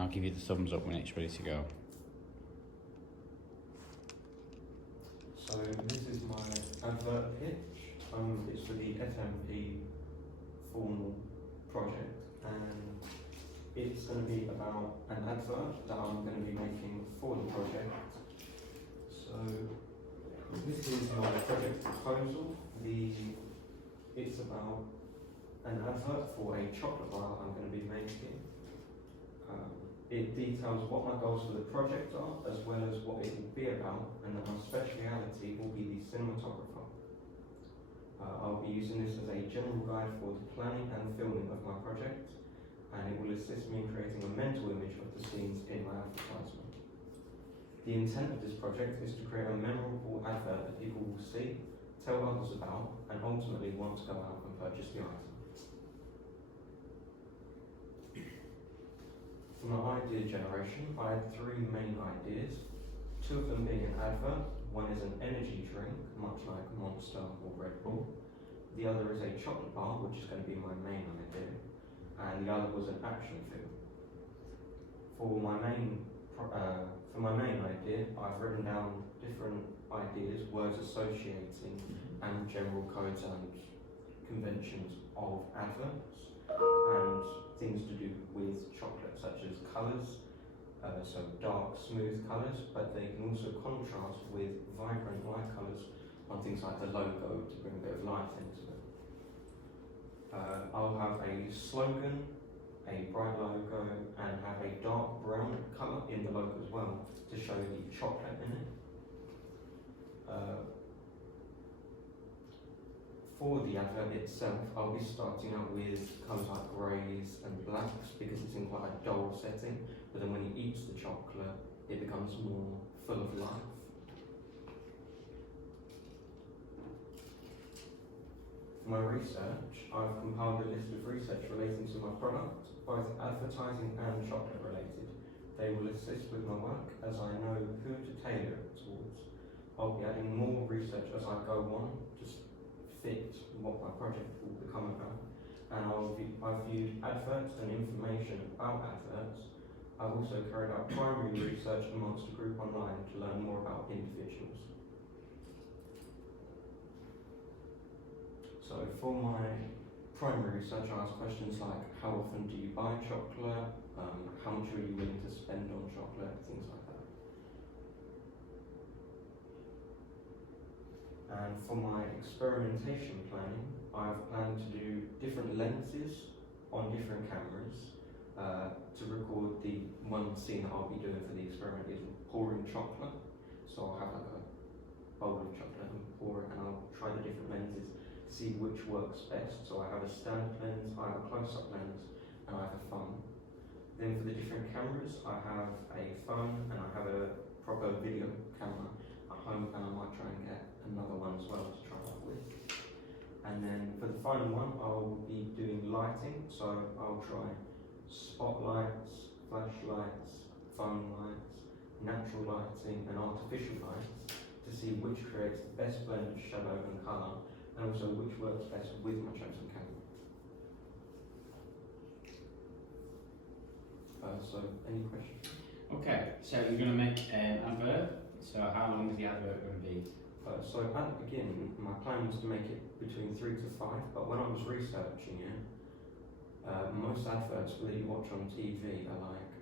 and I'll give you the thumbs up when it's ready to go. So this is my advert pitch. It's for the FMP formal project, and it's going to be about an advert that I'm going to be making for the project. So this is my project proposal. It's about an advert for a chocolate bar I'm going to be making. It details what my goals for the project are, as well as what it will be about, and that my speciality will be the cinematographer. I'll be using this as a general guide for the planning and filming of my project, and it will assist me in creating a mental image of the scenes in my advertisement. The intent of this project is to create a memorable advert that people will see, tell others about, and ultimately want to go out and purchase the item. For my idea generation, I had 3 main ideas, 2 of them being an advert. One is an energy drink, much like Monster or Red Bull. The other is a chocolate bar, which is going to be my main idea, and the other was an action film. For my main idea, I've written down different ideas, words associating, and general codes and conventions of adverts, and things to do with chocolate, such as colours, so dark, smooth colours, but they can also contrast with vibrant, light colours on things like the logo to bring a bit of light into it. I'll have a slogan, a bright logo, and have a dark brown colour in the logo as well to show the chocolate in it. For the advert itself, I'll be starting out with colours like greys and blacks because it's in quite a dull setting, but then when he eats the chocolate, it becomes more full of life. For my research, I've compiled a list of research relating to my product, both advertising and chocolate related. They will assist with my work as I know who to tailor it towards. I'll be adding more research as I go on to fit what my project will become about, and I've viewed adverts and information about adverts. I've also carried out primary research amongst a group online to learn more about individuals. So for my primary research, I asked questions like, how often do you buy chocolate, how much are you willing to spend on chocolate, things like that. And for my experimentation planning, I've planned to do different lenses on different cameras to record the one scene that I'll be doing for the experiment is pouring chocolate. So I'll have like a bowl of chocolate and pour it, and I'll try the different lenses to see which works best. So I have a standard lens, I have a close-up lens, and I have a phone. Then for the different cameras, I have a phone and I have a proper video camera at home, and I might try and get another one as well to try out with. And then for the final one, I'll be doing lighting, so I'll try spotlights, flashlights, phone lights, natural lighting and artificial lights to see which creates the best blend of shadow and colour, and also which works best with my chosen camera. So any questions? Okay, so you're going to make an advert. So how long is the advert going to be? So at the beginning, my plan was to make it between 3 to 5, but when I was researching it, most adverts that you watch on TV are like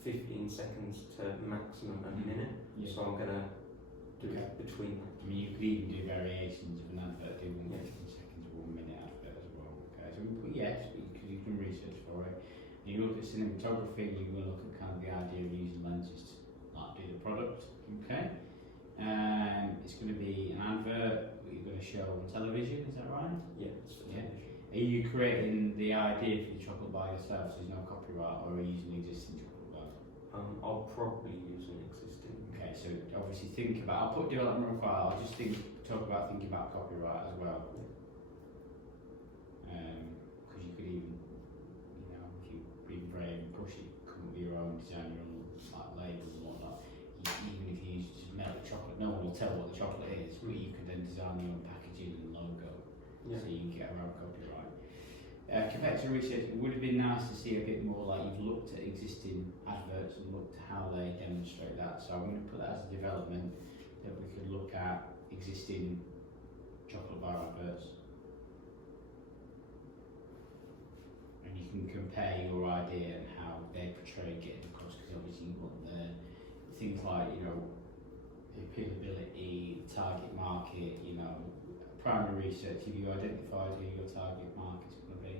15 seconds to maximum a minute, so I'm going to do it between that. I mean, you could even do variations of an advert, do 15 seconds or 1 minute advert as well. Okay, so we put yes, because you can research for it. You look at cinematography, you will look at kind of the idea of using lenses to like do the product. Okay. It's going to be an advert that you're going to show on television, is that right? Yeah, it's for television. Are you creating the idea for the chocolate bar yourself, so there's no copyright, or are you using an existing chocolate bar? I'll probably use an existing. Okay, so obviously think about, I'll put development require, I'll just talk about thinking about copyright as well. Because you could even, you know, if you be brave and push it, come up with your own design, your own like labels and whatnot. Even if you use just melted chocolate, no one will tell what the chocolate is, but you could then design your own packaging and logo, so you can get around copyright. Compared to research, it would have been nice to see a bit more like you've looked at existing how they demonstrate that. So I'm going to put that as a development that we could look at existing chocolate bar adverts. And you can compare your idea and how they portray getting across, because obviously you've got the things like, you know, the appealability, target market, you know, primary research. Have you identified who your target market's going to be?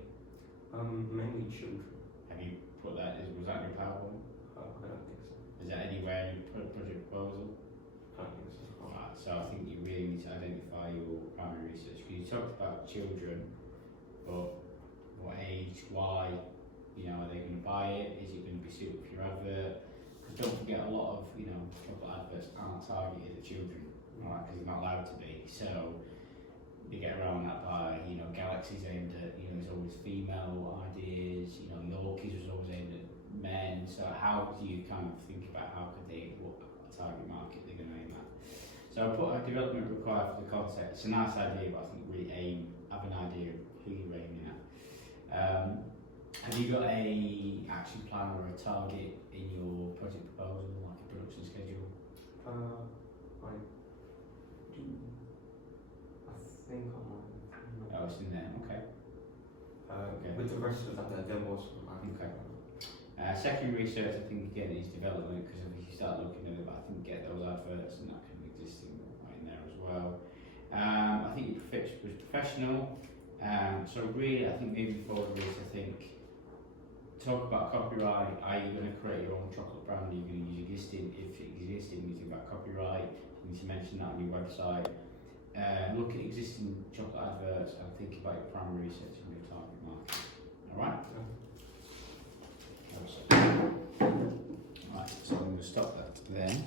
Mainly children. Have you put that, was that in your PowerPoint? I don't think so. Is that anywhere in your project proposal? I don't think so. Right, so I think you really need to identify your primary research, because you talked about children, but what age, why, you know, are they going to buy it? Is it going to be suited for your advert? Because don't forget, a lot of, you know, chocolate adverts aren't targeted at children, right, because they're not allowed to be. So they get around that by, you know, Galaxy's aimed at, you know, there's always female ideas, you know, Yorkies was always aimed at men. So how do you kind of think about how could they, what target market they're going to aim at? So I put a development required for the concept. It's a nice idea, but I think really have an idea of who you're aiming at. Have you got a action plan or a target in your project proposal, like a production schedule? I do. I think I might. Oh, it's in there. Okay. Okay. With the rest of that, there was some. Okay. Secondary research, I think again is development, because if you start looking at it, but I think get those adverts and that can be existing right in there as well. I think your pitch was professional. So really, I think moving forward with this, I think talk about copyright. Are you going to create your own chocolate brand? Are you going to use existing? If it's existing, you think about copyright. You need to mention that on your website. Look at existing chocolate adverts and think about your primary research and your target market. All right. Right, so I'm going to stop that then.